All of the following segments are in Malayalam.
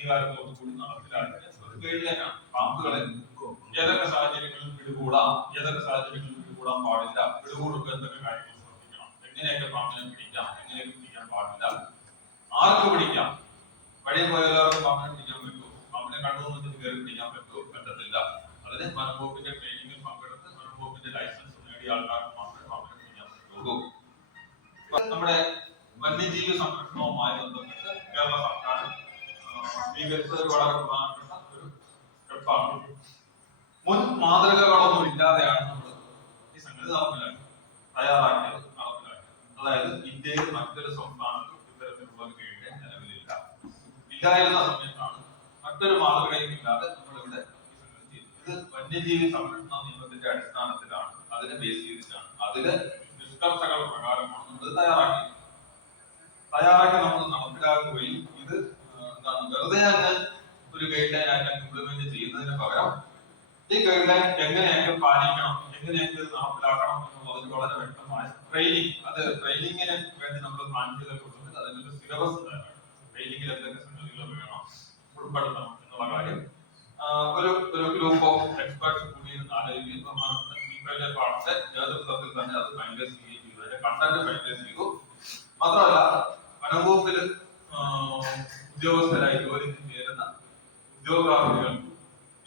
അംഗീകാരത്തോടു കൂടി നടപ്പിലാക്കിയ ഒരു ഗൈഡ് ലൈനാണ്. പാമ്പുകളെ ഏതൊക്കെ സാഹചര്യങ്ങളിൽ പിടികൂടാം, ഏതൊക്കെ സാഹചര്യങ്ങളിൽ പിടികൂടാൻ പാടില്ല, പിടികൂടുമ്പോൾ എന്തൊക്കെ കാര്യങ്ങൾ ശ്രദ്ധിക്കണം, എങ്ങനെയൊക്കെ പാമ്പിനെ പിടിക്കാം, എങ്ങനെയൊക്കെ പിടിക്കാൻ പാടില്ല, ആർക്ക് പിടിക്കാം, വഴി പോയ എല്ലാവർക്കും പാമ്പിനെ പിടിക്കാൻ പറ്റുമോ, പാമ്പിനെ കണ്ടുവന്നിട്ട് കയറി പിടിക്കാൻ പറ്റുമോ, പറ്റത്തില്ല. അതിന് വനംവകുപ്പിന്റെ ട്രെയിനിങ്ങിൽ പങ്കെടുത്ത് വനംവകുപ്പിന്റെ ലൈസൻസ് നേടിയ ആൾക്കാർക്ക് മാത്രമേ പാമ്പിനെ പിടിക്കാൻ പറ്റുള്ളൂ. നമ്മുടെ വന്യജീവി സംരക്ഷണവുമായി ബന്ധപ്പെട്ട് കേരള സർക്കാർ സ്വീകരിച്ച ഒരു വളരെ പ്രധാനപ്പെട്ട ഒരു സ്റ്റെപ്പാണ്. മുൻ മാതൃകകളൊന്നും ഇല്ലാതെയാണ് നമ്മൾ ഈ സംഗതി തയ്യാറാക്കിയത്, നടപ്പിലാക്കിയത്. അതായത് ഇന്ത്യയിൽ മറ്റൊരു സംസ്ഥാനത്തും ഇത്തരത്തിലുള്ള ഒരു ഗൈഡ് ലൈൻ നിലവിലില്ല. ഇല്ലായിരുന്ന സമയത്താണ് മറ്റൊരു മാതൃകയും ഇല്ലാതെ നമ്മളിവിടെ ഈ സംഗതി ചെയ്തത്. ഇത് വന്യജീവി സംരക്ഷണ നിയമത്തിന്റെ അടിസ്ഥാനത്തിലാണ്, അതിനെ ബേസ് ചെയ്തിട്ടാണ്, അതില് നിഷ്കർഷകൾ പ്രകാരമാണ് നമ്മൾ തയ്യാറാക്കി നമ്മൾ നടപ്പിലാക്കുകയും ഇത് എന്താണ് വെറുതെ തന്നെ ഒരു ഗൈഡ് ലൈൻ ആയിട്ട് ഇംപ്ലിമെന്റ് ചെയ്യുന്നതിന് പകരം ഈ ഗൈഡ് ലൈൻ എങ്ങനെയൊക്കെ പാലിക്കണം, എങ്ങനെയൊക്കെ നടപ്പിലാക്കണം എന്നുള്ളതിന് വളരെ വ്യക്തമായ ട്രെയിനിങ്, അത് ട്രെയിനിങ്ങിന് വേണ്ടി നമ്മൾ പ്ലാൻ ചെയ്ത് കൊടുത്തിട്ട് അതിനൊരു സിലബസ് തയ്യാറാക്കണം. ട്രെയിനിങ്ങിൽ എന്തൊക്കെ സംഗതികൾ വേണം, ഉൾപ്പെടുത്തണം എന്നുള്ള കാര്യം ഒരു ഗ്രൂപ്പ് ഓഫ് എക്സ്പെർട്സ് കൂടി ആലോചിക്കുകയും ബഹുമാനപ്പെട്ട പാഠത്തെ നേതൃത്വത്തിൽ തന്നെ അത് ഫൈനലൈസ് ചെയ്യുകയും ചെയ്തു. അതിന്റെ കണ്ടന്റ് ഫൈനലൈസ് ചെയ്തു. മാത്രമല്ല വനംവകുപ്പിൽ ഉദ്യോഗസ്ഥരായി ജോലിക്ക് ചേരുന്ന ഉദ്യോഗാർത്ഥികൾക്ക്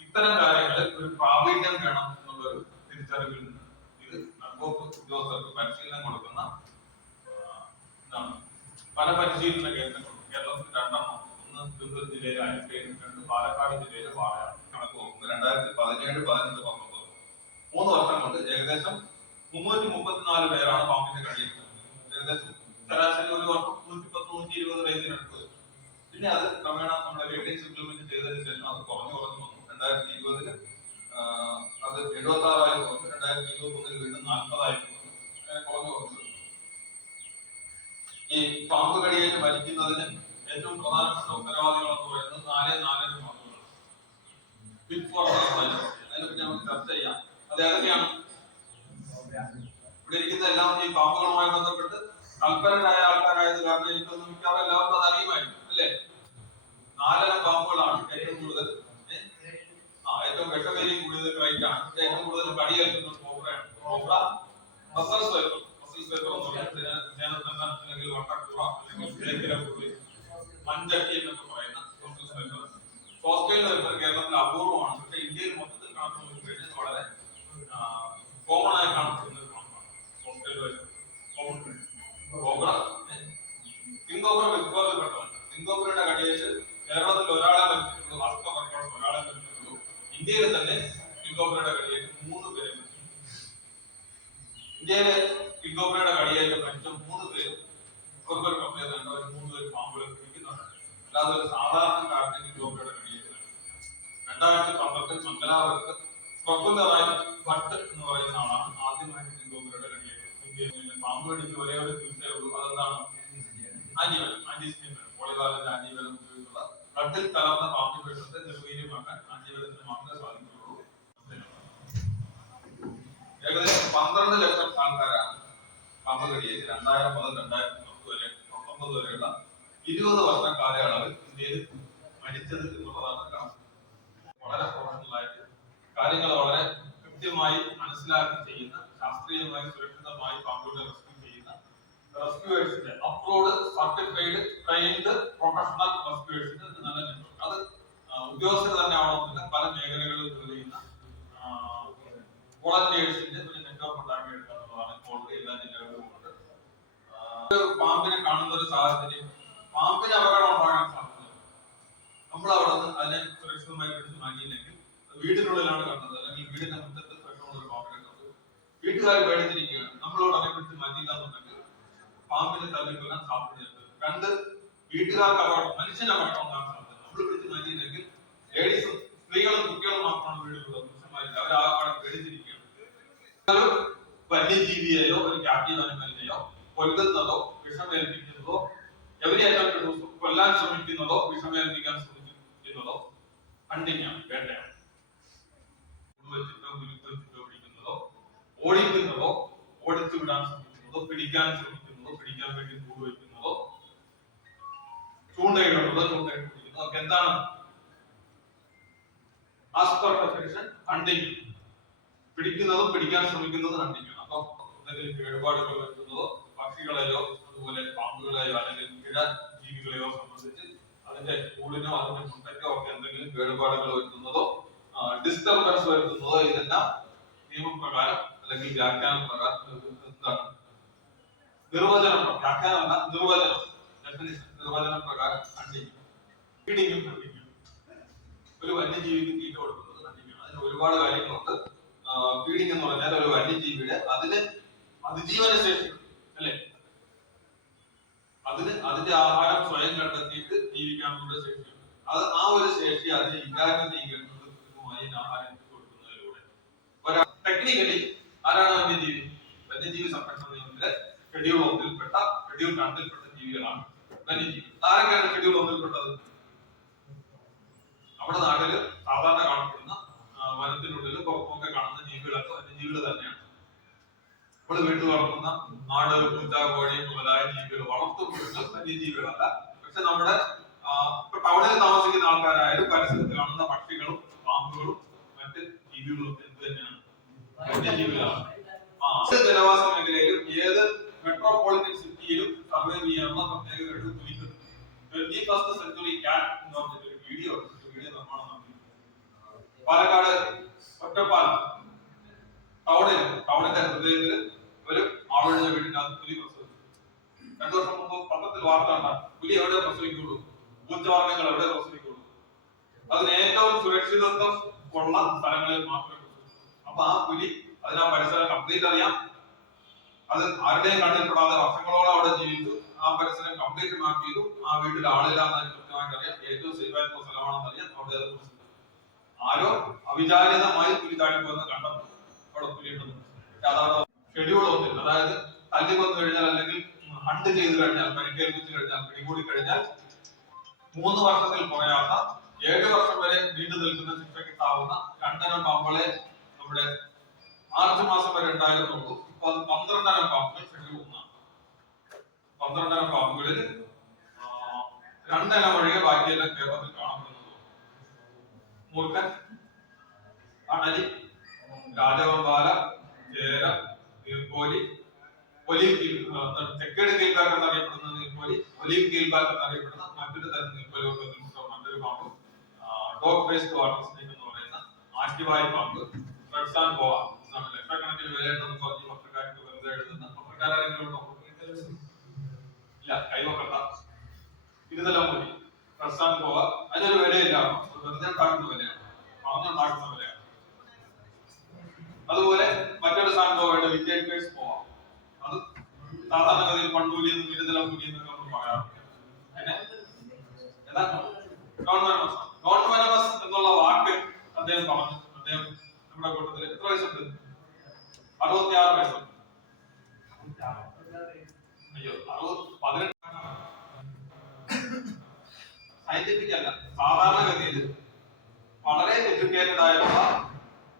ഇത്തരം കാര്യങ്ങളിൽ ഒരു പ്രാവീണ്യം വേണം എന്നുള്ളൊരു തിരിച്ചറിവിൽ നിന്ന് ഇത് വനംവകുപ്പ് ഉദ്യോഗസ്ഥർക്ക് പരിശീലനം കൊടുക്കുന്ന പല പരിശീലന കേന്ദ്രങ്ങളും കേരളത്തിൽ 2 ഒന്ന് തിരുവനന്തപുരം ജില്ലയിലെ അരിക്കയിൽ, 2 പാലക്കാട് ജില്ലയിലെ വാഴയാണ്. കണക്ക് നോക്കുന്നത് 2017, 18, 19 3 വർഷം കൊണ്ട് ഏകദേശം 334 പേരാണ് പാമ്പിന്റെ കടിയിൽ. ഏകദേശം ശരാശരി ഒരു വർഷം 110-120 റേഞ്ചിനടുത്ത്. പിന്നെ അത് ക്രമേണ നമ്മുടെ ഗൈഡൻസ് ഇംപ്ലിമെന്റ് ചെയ്തതിനു ശേഷം അത് കുറഞ്ഞു വന്നു. 2020 അത് 76 വന്നു. 2021 വീണ്ടും 40 കുറഞ്ഞു വന്നു. ഈ പാമ്പ് കടിയേറ്റ് മരിക്കുന്നതിന് ഏറ്റവും പ്രധാനപ്പെട്ട ഉത്തരവാദികൾ എന്ന് പറയുന്നത് 4 പാമ്പുകൾ. അതിനെപ്പറ്റി നമുക്ക് ചർച്ച ചെയ്യാം. അത് ഏതൊക്കെയാണ്? ഇവിടെ ഇരിക്കുന്ന എല്ലാം ഈ പാമ്പുകളുമായി ബന്ധപ്പെട്ട് കൽപ്പനരായ ആൾക്കാരായത് കാരണം എനിക്കൊന്നും മിക്കവാറും എല്ലാവർക്കും അത് അറിയുമായിരുന്നു, അല്ലേ? 4 പാമ്പുകളാണ് ഏറ്റവും കൂടുതൽ, ഏറ്റവും വിഷമേരി കൂടിയത് ക്രൈറ്റ് ആണ്. ഏറ്റവും കൂടുതൽ കടിയേൽക്കുന്നത് കോബ്രയാണ്. കോബ്ര, മസൽ സ്വൈപ്പർ അല്ലെങ്കിൽ വട്ടക്കൂറ അല്ലെങ്കിൽ മഞ്ചട്ടി എന്നൊക്കെ പറയുന്ന സോസ്റ്റൈൽ സ്വൈപ്പർ കേരളത്തിൽ അപൂർവമാണ്. പക്ഷെ ഇന്ത്യയിൽ മൊത്തത്തിൽ കണക്ക് നോക്കിക്കഴിഞ്ഞാൽ വളരെ കോമൺ ആയി കാണപ്പെടുന്ന ഒരു പാമ്പാണ് സോസ്റ്റൈൽ സ്വൈപ്പർ. Cobra, king cobra വിഭാഗത്തിൽപ്പെട്ടതാണ്. കിങ്കോബ്രയുടെ കടിയേറ്റ് കേരളത്തിൽ ഒരാളെ മരിച്ചിട്ടുള്ളൂ, ഒരാളെ മരിച്ചിട്ടുള്ളൂ. ഇന്ത്യയിൽ തന്നെ കിങ്കോബ്രയുടെ കടിയേറ്റ് 3 പേരെ മരിച്ചു. ഇന്ത്യയിലെ കിങ്കോബ്രയുടെ കടിയേറ്റ് മരിച്ച 3 പേര് അവർക്കൊരു പ്രത്യേകത ഉണ്ട്, അവർ 3 പേര് പാമ്പുകളെ പിടിക്കുന്നുണ്ട്. അല്ലാതെ ഒരു സാധാരണക്കാരന്റെ കിങ്കോബ്രയുടെ കടിയേറ്റ് 2012 മംഗലാപുരത്ത് പ്രഫുല്ലറായി ഭട്ട് എന്ന് പറയുന്ന ആളാണ് ആദ്യമായിട്ട് കിങ്കോബ്രയുടെ കടിയേറ്റ്. ഇന്ത്യയിൽ പാമ്പ് കടിക്ക് ഒരേ ഒരു ചികിത്സയേ ഉള്ളൂ, അതെന്താണ്? ആന്റിവെനം, ആന്റിസ്റ്റിമിനം, പോളിവാലന്റ് ആന്റിവെനം ഉപയോഗിച്ചുള്ള ബ്ലഡിൽ കലർന്ന പാമ്പ് വിഷത്തെ നിർവീര്യമാക്കാൻ ആന്റിവെനത്തിന് മാത്രമേ സാധിക്കുള്ളൂ. ഏകദേശം 12 ലക്ഷം ആൾക്കാരാണ് പാമ്പ് കടിയേറ്റ് 2000 മുതൽ 2019 വരെയുള്ള 20 വർഷ കാലയളവിൽ ഇന്ത്യയിൽ മരിച്ചത് എന്നുള്ളതാണ് കണക്ക്. വളരെ പ്രൊഫഷണൽ ആയിട്ട് കാര്യങ്ങൾ വളരെ കൃത്യമായി മനസ്സിലാക്കി ചെയ്യുന്ന, ശാസ്ത്രീയമായി സുരക്ഷിതമായി പാമ്പുകളെ റെസ്ക്യൂ ചെയ്യുന്ന റെസ്ക്യൂവേഴ്സിന്റെ അപ്ലോഡ് സർട്ടിഫൈഡ് ട്രെയിൻഡ് പ്രൊഫഷണൽ റെസ്ക്യൂവേഴ്സിന്റെ നല്ല നെറ്റ്വർക്ക്. അത് ഉദ്യോഗസ്ഥർ തന്നെ ആവണമെന്നില്ല, പല മേഖലകളിൽ ജോലി ചെയ്യുന്ന വോളണ്ടിയേഴ്സിന്റെ ഒരു നെറ്റ്വർക്ക് ഉണ്ടാക്കിയെടുക്കുക എന്നുള്ളതാണ് ഓൾറെഡി എല്ലാ ജില്ലകളിലും ഉണ്ട്. പാമ്പിനെ കാണുന്ന ഒരു സാഹചര്യം, പാമ്പിന് അപകടം ഉണ്ടാകാൻ സാധ്യത, നമ്മൾ അവിടെ നിന്ന് അതിനെ സുരക്ഷിതമായി പിടിച്ച് മാറ്റിയില്ലെങ്കിൽ വീടിനുള്ളിലാണ് കണ്ടത്, അല്ലെങ്കിൽ വീടിന്റെ മുറ്റത്ത് പെട്ടെന്ന് ഒരു പാമ്പിനെ കണ്ടു, വീട്ടുകാർ പേടിച്ചിരിക്കുകയാണ്, നമ്മളോട് അതിനെ പിടിച്ച് മാറ്റിയില്ല എന്നുണ്ടെങ്കിൽ പാമ്പിനെ തല്ലിക്കൊല്ലാൻ സാധ്യതയുണ്ട്. 2 വീട്ടുകാർക്ക് അപകടം, മനുഷ്യന് അപകടം ഉണ്ടാകാൻ സാധ്യത. നമ്മൾ പിടിച്ച് മാറ്റിയില്ലെങ്കിൽ ലേഡീസും സ്ത്രീകളും കുട്ടികളും മാത്രമാണ് വീട്ടിലുള്ളത്, പുരുഷന്മാരില്ല, അവരാകെ പേടിച്ചിരിക്കുകയാണ്. ഒരു വന്യജീവിയെയോ ഒരു ക്യാപ്റ്റീവ് അനിമലിനെയോ കൊല്ലുന്നതോ വിഷമേൽപ്പിക്കുന്നതോ, എവരെയായിട്ടും കൊല്ലാൻ ശ്രമിക്കുന്നതോ വിഷമേൽപ്പിക്കാൻ ശ്രമിക്കുന്നതോ ഹണ്ടിങ്ങാണ്, വേട്ടയാണ്. പിടിക്കുന്നതോ ഓടിക്കുന്നതോ ഓടിച്ചു വിടാൻ ശ്രമിക്കുന്നതോ പിടിക്കാൻ ശ്രമിക്കുന്നതോ പിടിക്കാൻ വേണ്ടി കൂടുവയ്ക്കുന്നതോ ചൂണ്ടയിടുന്നതോ ചൂണ്ടയിട്ട് പിടിക്കുന്നതോ ഓക്കെ, എന്താണ് ആസ് പെർ ഡെഫിനിഷൻ ഹണ്ടിങ്? പിടിക്കുന്നതും പിടിക്കാൻ ശ്രമിക്കുന്നതും ഹണ്ടിങ്. അപ്പൊ എന്തെങ്കിലും കേടുപാടുകൾ വരുത്തുന്നതോ പക്ഷികളെയോ അതുപോലെ പാമ്പുകളെയോ അല്ലെങ്കിൽ ഇഴ ജീവികളെയോ സംബന്ധിച്ച് അതിന്റെ കൂടിനോ അതിന്റെ മുട്ടയ്ക്കോ ഒക്കെ എന്തെങ്കിലും കേടുപാടുകൾ വരുത്തുന്നതോ ഡിസ്റ്റർബൻസ് വരുത്തുന്നതോ ഇതെല്ലാം നിയമപ്രകാരം അല്ലെങ്കിൽ വ്യാഖ്യാന പ്രകാരം എന്താണ് നിർവചനം, വ്യാഖ്യാനമല്ല നിർവചനം, ഡെഫിനിഷൻ നിർവചന പ്രകാരം ഹണ്ടിങ്. ഫീഡിങ്ങും ഹണ്ടിങ്ങും. ഒരു വന്യജീവിക്ക് തീറ്റ കൊടുക്കുന്നത് ഹണ്ടിങ്ങാണ്. അതിന് ഒരുപാട് കാര്യങ്ങളുണ്ട്. ഫീഡിങ് എന്ന് പറഞ്ഞാൽ ഒരു വന്യജീവിയുടെ അതിന് അതിജീവന ശേഷി അല്ലെ, അതിന്റെ ആഹാരം സ്വയം കണ്ടെത്തിയിട്ട് ജീവിക്കാനുള്ള ശേഷിയുണ്ട്. അത് ആ ഒരു ശേഷി അതിനെ ഇല്ലായ്മ ചെയ്യുന്നത് ആഹാരം കൊടുക്കുന്നതിലൂടെ. ടെക്നിക്കലി ആരാണ് വന്യജീവി? വന്യജീവി സംരക്ഷണ നിയമത്തിലെ ഷെഡ്യൂൾ 1-ൽപ്പെട്ട ഷെഡ്യൂൾ 2-ൽപ്പെട്ട ജീവികളാണ് വന്യജീവി. ആരൊക്കെയാണ് ഷെഡ്യൂൾ 1-ൽപ്പെട്ടത്? നമ്മുടെ നാട്ടില് സാധാരണ കാണപ്പെടുന്ന വനത്തിനുള്ളിൽ പുറത്തൊക്കെ കാണുന്ന ജീവികളൊക്കെ വന്യജീവികൾ തന്നെയാണ്. നമ്മൾ വീട്ടിൽ വളർത്തുന്ന ആട്, പൂച്ച, കോഴി മുതലായ ജീവികൾ വളർത്തുമ്പോൾ വന്യജീവികളല്ല. പക്ഷെ നമ്മുടെ ടൗണിൽ താമസിക്കുന്ന ആൾക്കാരായാലും പരിസരത്ത് കാണുന്ന പക്ഷികളും പാമ്പുകളും മറ്റ് ജീവികളും ഒക്കെ എന്ത് തന്നെയാണ്? വന്യജീവികളാണ്. ജനവാസ മേഖലയിലും ഏത് മെട്രോപൊളിറ്റൻ സിറ്റിയിലും സർവൈവ് ചെയ്യാനുള്ള പ്രത്യേക കഴിവ് തുനിക്കുന്നു. 21st century cat എന്ന് പറഞ്ഞിട്ടൊരു വീഡിയോ നിർമ്മാണം നടത്തി. പാലക്കാട് ഒറ്റപ്പാലം ടൗണിന്റെ ഹൃദയത്തിൽ ഒരു ആളുടെ വീടിനകത്ത് പുലി പ്രസവിച്ചു. 2 വർഷം മുമ്പ് പത്രത്തിൽ വാർത്ത ഉണ്ടാകും, പുലി എവിടെ പ്രസവിക്കുള്ളൂ, പൂച്ചവർഗ്ഗങ്ങൾ എവിടെ പ്രസവിക്കുള്ളൂ, അതിന് ഏറ്റവും സുരക്ഷിതത്വം ഉള്ള സ്ഥലങ്ങളിൽ മാത്രമേ പ്രസവിക്കൂ. അപ്പൊ ആ പുലി അതിനാ പരിസരം കംപ്ലീറ്റ് അറിയാം. അത് ആരുടെയും കണ്ണിൽപ്പെടാതെ വർഷങ്ങളോളം അവിടെ ജീവിച്ചു. ആ പരിസരം കംപ്ലീറ്റ് മാർക്ക് ചെയ്തു. ആ വീട്ടിൽ ആളില്ലാന്ന് കൃത്യമായിട്ട് അറിയാം. ഏറ്റവും സേഫ് ആയിട്ടുള്ള സ്ഥലമാണെന്ന് അറിയാം. അവിടെ അത് ആരോ അവിചാരിതമായി പുലി താഴ്പോന്ന് കണ്ടപ്പോൾ അവിടെ പുലി ഉണ്ടെന്ന്. ഷെഡ്യൂൾ 1-ൽ, അതായത് തല്ലിക്കൊന്നു കഴിഞ്ഞാൽ അല്ലെങ്കിൽ ഹണ്ട് ചെയ്ത് കഴിഞ്ഞാൽ, പരിക്കേൽപ്പിച്ചു കഴിഞ്ഞാൽ, പിടികൂടി കഴിഞ്ഞാൽ 3 വർഷത്തിൽ കുറയാത്ത 7 വർഷം വരെ നീണ്ടു നിൽക്കുന്ന ശിക്ഷ കിട്ടാവുന്ന 2 ഇനം പാമ്പുകളെ നമ്മുടെ മാർച്ച് മാസം വരെ ഉണ്ടായിരുന്നുള്ളൂ. ഇപ്പൊ അത് 12 ഇനം പാമ്പുകൾ ഷെഡ്യൂൾ 1-ആണ്. 12 ഇനം പാമ്പുകളിൽ 2 ഇനം ഒഴികെ ബാക്കിയെല്ലാം കേരളത്തിൽ കാണപ്പെടുന്നു. മൂർഖൻ, അണലി, രാജവെമ്പാല, ചേര, നീർക്കോലി, ഒലീവ് തെക്കേട് കീൽബാക്ക് എന്നറിയപ്പെടുന്ന നീർക്കോലി, ഒലീവ് കീൽബാക്ക് എന്നറിയപ്പെടുന്ന മറ്റൊരു തരം നീർക്കോലി വർഗ്ഗത്തിൽപ്പെട്ട മറ്റൊരു പാമ്പ്, ഡോഗ് ഫേസ്ഡ് വാട്ടർ സ്നേക്ക് എന്ന് പറയുന്ന ആറ്റുവാരി പാമ്പ്, റെഡ് സാൻഡ് ബോവ. ലക്ഷക്കണക്കിന് വിലയുണ്ടെന്ന് പറഞ്ഞ് പത്രക്കാർക്ക് വെറുതെ എഴുതുന്ന പത്രക്കാരെങ്കിലും ഇല്ല, കൈവക്കട്ട, ഇരുതലം മതി, റെഡ് സാൻഡ് ബോവ. അതിനൊരു വിലയില്ല, വെറുതെ ഉണ്ടാക്കുന്ന വിലയാണ്, പറഞ്ഞുണ്ടാക്കുന്ന വിലയാണ്. അതുപോലെ മറ്റൊരു സാൻഡോയുടെ വിന്റേജ് പോവാം. അത് സാധാരണഗതിയിൽ പണ്ടൂലി എന്നും ഇരുതലം പുലി എന്നൊക്കെ നമ്മൾ പറയാറുണ്ട്. പിന്നെ നോൺ വെനമസ് എന്നുള്ള വാക്ക് അദ്ദേഹം പറഞ്ഞു. അദ്ദേഹം നമ്മുടെ കൂട്ടത്തിൽ എത്ര വയസ്സുണ്ട്? 66 വയസ്സുണ്ട്. അയ്യോ, 18. സയന്റിഫിക് അല്ല, സാധാരണഗതിയിൽ വളരെ എഡ്യൂക്കേറ്റഡ് ആയിട്ടുള്ള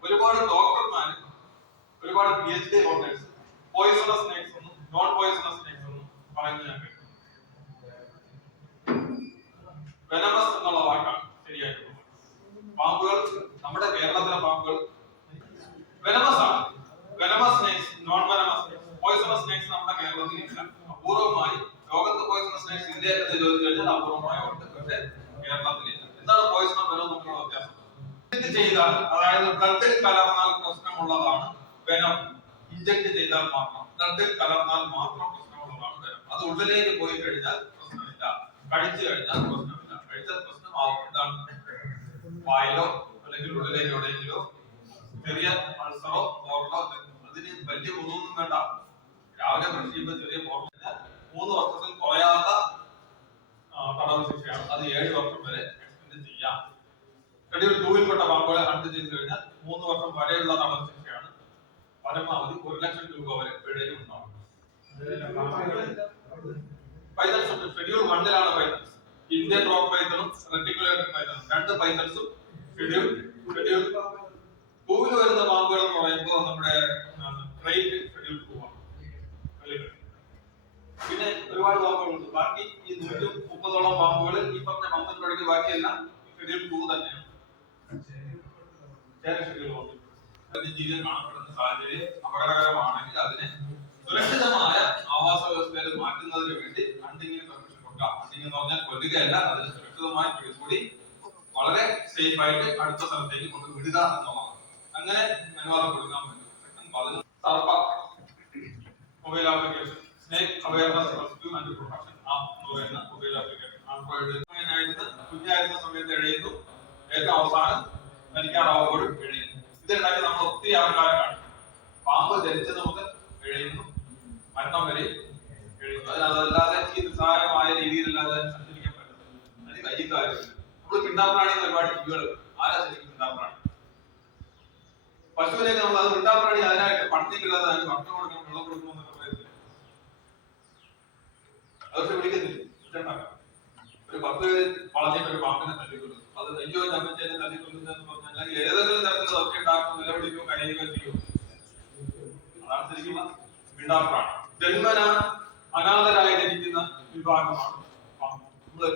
ഒരുപാട് ഡോക്ടർമാര്, ഒരുപാട് PhD ഹോൾഡേഴ്സ് പോയിസണസ് സ്നേക്സ് ഒന്നും നോൺ പോയിസണസ് സ്നേക്സ് ഒന്നും പറയുന്നത് ഞാൻ കേട്ടു. വെനമസ് എന്നുള്ള വാക്കാണ് ശരിയായിട്ടുള്ളത്. പാമ്പുകൾ, നമ്മുടെ കേരളത്തിലെ പാമ്പുകൾ വെനമസ് ആണ്. Venomous snakes, non venomous snakes, poisonous snakes നമ്മുടെ കേരളത്തിൽ ഇല്ല. അപൂർവമായി ലോകത്ത് പോയിസണസ് സ്നേക്സ് ഇന്ത്യയിൽ ചോദിച്ചു കഴിഞ്ഞാൽ അപൂർവമായി ഉണ്ട്. പക്ഷേ കേരളത്തിലില്ല. എന്താണ് പോയിസണും വെനവും തമ്മിലുള്ള വ്യത്യാസം? ചെയ്താൽ, അതായത് ബ്ലഡിൽ കലർന്നാൽ പ്രശ്നമുള്ളതാണ് വെനം. ഇഞ്ചക്ട് ചെയ്താൽ മാത്രം, ബ്ലഡിൽ കലർന്നാൽ മാത്രം പ്രശ്നമുള്ളതാണ് വെനം. അത് ഉള്ളിലേക്ക് പോയി കഴിഞ്ഞാൽ പ്രശ്നമില്ല, കഴിച്ചു കഴിഞ്ഞാൽ പ്രശ്നമില്ല. കഴിച്ചാൽ പ്രശ്നമാവും. എന്താണ്? വായിലോ അല്ലെങ്കിൽ ഉള്ളിലേക്ക് എവിടെയെങ്കിലോ ചെറിയ അൾസറോ പോറലോ. അതിന് വലിയ ഒന്നും വേണ്ട. രാവിലെ ബ്രഷ് ചെയ്യുമ്പോൾ ചെറിയ പോറൽ 3 വർഷത്തിൽ കുറയാത്ത തടവ് ശിക്ഷയാണ്. അത് 7 വർഷം വരെ എക്സ്റ്റെൻഡ് ചെയ്യാം. ഷെഡ്യൂൾ 2-ൽപ്പെട്ട പാമ്പുകളെ ഹണ്ട് ചെയ്ത് കഴിഞ്ഞാൽ 3 വർഷം വരെയുള്ള തടവ് ശിക്ഷയാണ്. പരമാവധി 1 ലക്ഷം രൂപ വരെ പിഴയും ഉണ്ടാവും. പൈത്തൺസ് ഉണ്ട്. ഷെഡ്യൂൾ 1-ലാണ് പൈത്തൺസ്. ഇന്ത്യൻ റോക്ക് പൈത്തണും റെറ്റിക്കുലേറ്റഡ് പൈത്തണും, 2 പൈത്തൺസും ഷെഡ്യൂൾ 2-ൽ വരുന്ന പാമ്പുകൾ എന്ന് പറയുമ്പോൾ നമ്മുടെ ട്രെയിൻ ഷെഡ്യൂൾ 2 ആണ്. പിന്നെ ഒരുപാട് പാമ്പുകളുണ്ട്. ബാക്കി ഈ 130 30ഓളം പാമ്പുകൾ ഈ പറഞ്ഞ 12 ഒഴികെ ബാക്കിയെല്ലാം ഷെഡ്യൂൾ 2 തന്നെയാണ്. ജീവിതം കാണപ്പെടുന്ന സാഹചര്യം അപകടകരമാണെങ്കിൽ അതിനെ സുരക്ഷിതമായ ആവാസ വ്യവസ്ഥയിൽ മാറ്റുന്നതിന് വേണ്ടി ഹണ്ടിങ്ങിന് പെർമിഷൻ കൊടുക്കാം. ഹണ്ടിങ് എന്ന് പറഞ്ഞാൽ കൊല്ലുകയല്ല, അതിന് സുരക്ഷിതമായി പിടികൂടി വളരെ സേഫ് ആയിട്ട് അടുത്ത സ്ഥലത്തേക്ക് കൊണ്ട് വിടുക എന്നുള്ളതാണ്. അങ്ങനെ അനുവാദം കൊടുക്കാൻ പറ്റും. Sarpa mobile application snake awareness rescue and protection app എന്ന് പറയുന്ന മൊബൈൽ ആപ്ലിക്കേഷൻ ആൻഡ്രോയിഡ് കുഞ്ഞായിരുന്ന സമയത്ത് എഴുതുന്നു, ഏറ്റവും അവസാനം മരിക്കാറാവുമ്പോഴും എഴുതുന്നു. ഇതുണ്ടാക്കി നമ്മൾ ഒത്തിരി ആൾക്കാരെ കാണും. പാമ്പ് ധരിച്ചത് മുതൽ എഴുതുന്നു, മരണം വരെ എഴുതുന്നു. അതല്ലാതെ ഈ നിസ്സാരമായ രീതിയിലല്ലാതെ സഞ്ചരിക്കാൻ പറ്റും. അതിന് കയ്യും കാര്യമില്ല. നമ്മൾ പിണ്ടാപ്രാണി ഒരുപാട് ജീവികൾ ആരാ ശരിക്കും പിണ്ടാപ്രാണി? പശുവിനെയൊക്കെ നമ്മൾ അത് പിണ്ടാപ്രാണി അതിനായിട്ട് പട്ടിണിക്കില്ലാതെ അതിന് ഭക്ഷണം കൊടുക്കണം, വെള്ളം കൊടുക്കണം എന്നൊക്കെ പറയുന്നത് അതൊക്കെ വിളിക്കുന്നില്ല. ഒരു 10 പേര് വളഞ്ഞിട്ട് ഒരു പാമ്പിനെ തല്ലിക്കൊല്ലുന്നു. അത് അയ്യോ ചമ്മച്ചേനെ തല്ലിക്കൊല്ലുന്നു എന്ന് പറഞ്ഞാൽ അല്ലെങ്കിൽ ഏതെങ്കിലും തരത്തിൽ ഒക്കെ ഉണ്ടാക്കും, നിലവിളിക്കുകയോ കരയുകയോ ചെയ്യും. അതാണ് ശരിക്കും പിണ്ടാപ്രാണി. ജന്മന അനാഥരായി ജനിക്കുന്ന വിഭാഗമാണ് നമ്മള്.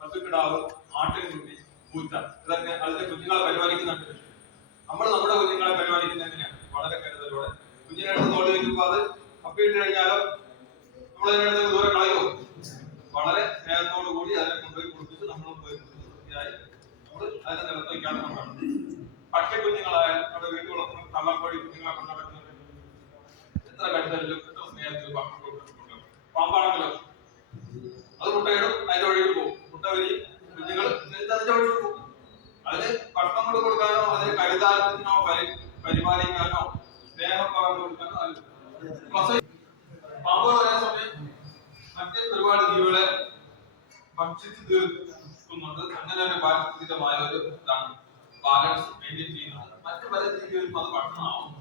പശുക്കിടാവ്, ആട്ടിൻകുട്ടി, പൂച്ച, ഇതൊക്കെ അതിന്റെ കുഞ്ഞുങ്ങളെ പരിപാലിക്കുന്നുണ്ട്. നമ്മൾ നമ്മുടെ കുഞ്ഞുങ്ങളെ പരിപാലിക്കുന്ന എങ്ങനെയാണ്? വളരെ കരുതലോടെ. കുഞ്ഞിനെടുത്ത് തോണ്ടി വയ്ക്കുമ്പോ അത് അപ്പിയിട്ട് കഴിഞ്ഞാലോ നമ്മൾ അതിനടുത്ത് ദൂരെ കളയോ? വളരെ സ്നേഹത്തോടു കൂടി അതിനെ കൊണ്ടുപോയി കുളിപ്പിച്ച് നമ്മൾ പോയി വൃത്തിയായി നമ്മൾ അതിനെ നിലത്ത് വയ്ക്കാതെ കൊണ്ടാണ്. പക്ഷി കുഞ്ഞുങ്ങളായാലും നമ്മുടെ വീട്ടിൽ വളർത്തുന്ന തള്ളക്കോഴി കുഞ്ഞുങ്ങളെ കൊണ്ട് നടക്കുന്നത് എത്ര കരുതലിലും എത്ര സ്നേഹത്തിലും ഭക്ഷണം കൊടുത്തിട്ടുണ്ട്. പാമ്പാണെങ്കിലോ അത് മുട്ടയിടും, അതിന്റെ വഴിയിൽ പോകും. മുട്ട വരിയും കുഞ്ഞുങ്ങൾ അതിന്റെ വഴിയിൽ പോകും. അതിന് ഭക്ഷണം കൊണ്ട് കൊടുക്കാനോ അതിന് കരുതാനോ പരിപാലിക്കാനോ സ്നേഹം പകർന്നു കൊടുക്കാനോ അതിൽ പാമ്പുകൾ ഒരേ സമയം മറ്റ് ഒരുപാട് ജീവികളെ ഭക്ഷിച്ച് തീർക്കുന്നുണ്ട്. അങ്ങനെ ഒരു പാരിസ്ഥിതികമായ ഒരു ഇതാണ് ബാലൻസ് മെയിൻറ്റെയിൻ ചെയ്യുന്നത്. മറ്റു പല ജീവികൾക്കും അത് ഭക്ഷണമാവും.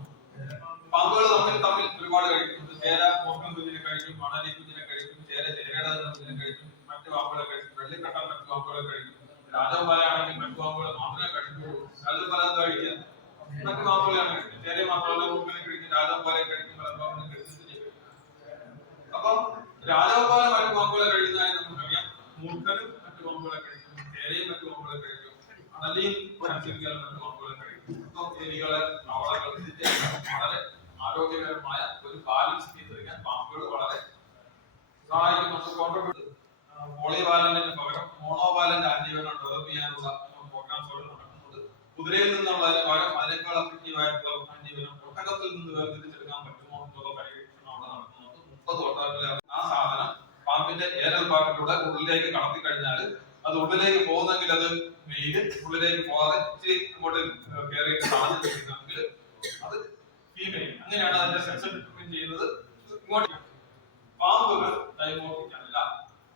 പാമ്പുകൾ തമ്മിൽ ഒരുപാട് കഴിക്കുന്നുണ്ട്. ചേര പോർക്കൻ കുഞ്ഞിനെ കഴിക്കും, മണലി കുഞ്ഞിനെ കഴിക്കും, ചേരയുടെ കുഞ്ഞിനെ കഴിക്കും, മറ്റു പാമ്പുകളെ കഴിക്കും, വെള്ളിക്കട്ട മറ്റു പാമ്പുകളെ കഴിക്കും. രാജപാലയാണെങ്കിൽ മറ്റു പാമ്പുകൾ മാത്രമേ കഴിക്കുള്ളൂ. രാജപാല കഴിക്കുക മറ്റു പാമ്പുകളെയാണ് കഴിക്കും. ചേരയെ മാത്രമല്ല മൂർഖനെ കഴിക്കും, രാജപാലെ കഴിക്കും, മലമ്പാമ്പിനെ കഴിക്കും. അപ്പൊ രാജപാല മറ്റു പാമ്പുകളെ കഴിക്കുന്നതായി നമുക്കറിയാം. മൂർഖനും മറ്റു പാമ്പുകളെ കഴിക്കും, ചേരയും മറ്റു പാമ്പുകളെ കഴിക്കും, അണലിയും മറ്റു പാമ്പുകളെ കഴിക്കും. എലികളെ, തവളകൾ, വളരെ ആരോഗ്യകരമായ ഒരു ബാലൻസ് ചെയ്തിരിക്കാൻ പാമ്പുകൾ വളരെ സഹായിക്കുന്നുണ്ട്. പോളിവാലന്റിന് പകരം മോണോവാലന്റ് ആന്റിബയോട്ടിക് ഡെവലപ്പ് ചെയ്യാനുള്ള പ്രോഗ്രാംസുകൾ നടക്കുന്നുണ്ട്. കുതിരയിൽ നിന്നുള്ള പകരം അതിനേക്കാൾ എഫക്റ്റീവ് ആയിട്ടുള്ള ആന്റിബയോട്ടിക് ഒട്ടകത്തിൽ നിന്ന് വേർതിരിച്ചെടുക്കാൻ പറ്റുമോ എന്നുള്ള പരീക്ഷണം അവിടെ നടക്കുന്നുണ്ട്. 30 ഒട്ടകത്തിലെ ആ സാധനം പാമ്പിന്റെ ഏരൽ ഭാഗത്തിലൂടെ ഉള്ളിലേക്ക് കടത്തി കഴിഞ്ഞാൽ അത് ഉള്ളിലേക്ക് പോകുന്നെങ്കിൽ അത് മെയില്, ഉള്ളിലേക്ക് പോകാതെ ഇച്ചിരി ഇങ്ങോട്ട് കയറിയിട്ട് സാധനം ചെയ്യുന്നെങ്കിൽ അത് ഫീമെയിൽ. അങ്ങനെയാണ് അതിന്റെ സെക്സ് ഡിറ്റർമിൻ ചെയ്യുന്നത്. ഇങ്ങോട്ട് പാമ്പുകൾ ഡൈമോർഫിക് അല്ല.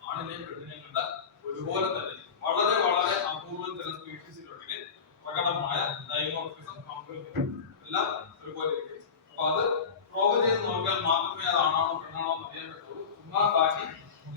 ആണിനെയും പെണ്ണിനെയും കണ്ട ഒരുപോലെ തന്നെ വളരെ വളരെ അപൂർവം ചില സ്പീഷീസിലൊഴികെ പ്രകടമായ ഡൈമോർഫിസം പാമ്പുകൾ എല്ലാം ഒരുപോലെ ഇരിക്കും. അപ്പൊ അത് പ്രോവ് ചെയ്ത് നോക്കിയാൽ മാത്രമേ